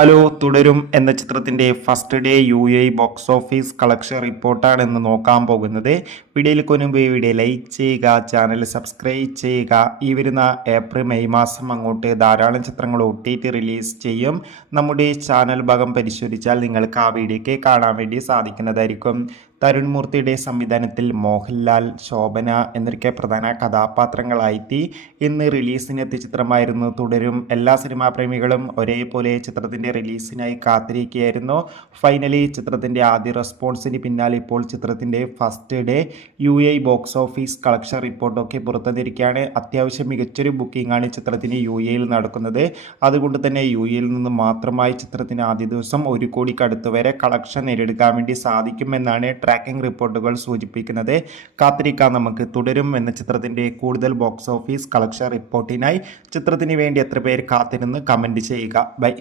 Hello തുടരും എന്ന ചിത്രത്തിന്റെ first day UAE box office collection റിപ്പോർട്ടാണ് ഇന്ന് നോക്കാൻ പോകുന്നത്. വീഡിയോയിൽ മുൻപ് വീഡിയോ ലൈക്ക് ചെയ്യുക, ചാനൽ സബ്സ്ക്രൈബ് ചെയ്യുക. ഈ വരുന്ന ഏപ്രിൽ മെയ് മാസം അങ്ങോട്ട് ധാരാളം ചിത്രങ്ങൾ OTT റിലീസ് ചെയ്യും. നമ്മുടെ ചാനൽ ഭാഗം പരിശോധിച്ചാൽ നിങ്ങൾക്ക് ആ വീഡിയോയ്ക്ക് കാണാൻ വേണ്ടി സാധിക്കുന്നതായിരിക്കും. തരുൺ മൂർത്തിയുടെ സംവിധാനത്തിൽ മോഹൻലാൽ, ശോഭന എന്നൊക്കെ പ്രധാന കഥാപാത്രങ്ങളായി ഇന്ന് റിലീസിനെത്തിയ ചിത്രമായിരുന്നു തുടരും. എല്ലാ സിനിമാ പ്രേമികളും ഒരേപോലെ ചിത്രത്തിൻ്റെ റിലീസിനായി കാത്തിരിക്കുകയായിരുന്നു. ഫൈനലി ചിത്രത്തിൻ്റെ ആദ്യ റെസ്പോൺസിന് പിന്നാലെ ഇപ്പോൾ ചിത്രത്തിൻ്റെ first day UAE box office collection റിപ്പോർട്ടൊക്കെ പുറത്തുവന്നിരിക്കുകയാണ്. അത്യാവശ്യം മികച്ചൊരു ബുക്കിംഗ് ആണ് ചിത്രത്തിന് UAEയിൽ നടക്കുന്നത്. അതുകൊണ്ട് തന്നെ UAEയിൽ നിന്ന് മാത്രമായി ചിത്രത്തിന് ആദ്യ ദിവസം 1 കോടിക്ക് അടുത്ത് വരെ കളക്ഷൻ നേടിയെടുക്കാൻ വേണ്ടി സാധിക്കുമെന്നാണ് ട്രാക്കിംഗ് റിപ്പോർട്ടുകൾ സൂചിപ്പിക്കുന്നത്. കാത്തിരിക്കാം നമുക്ക്. തുടരും എന്ന ചിത്രത്തിൻ്റെ കൂടുതൽ ബോക്സ് ഓഫീസ് കളക്ഷൻ റിപ്പോർട്ടിനായി ചിത്രത്തിന് വേണ്ടി എത്ര പേർ കാത്തിരുന്ന് കമൻറ്റ് ചെയ്യുക. ബൈ.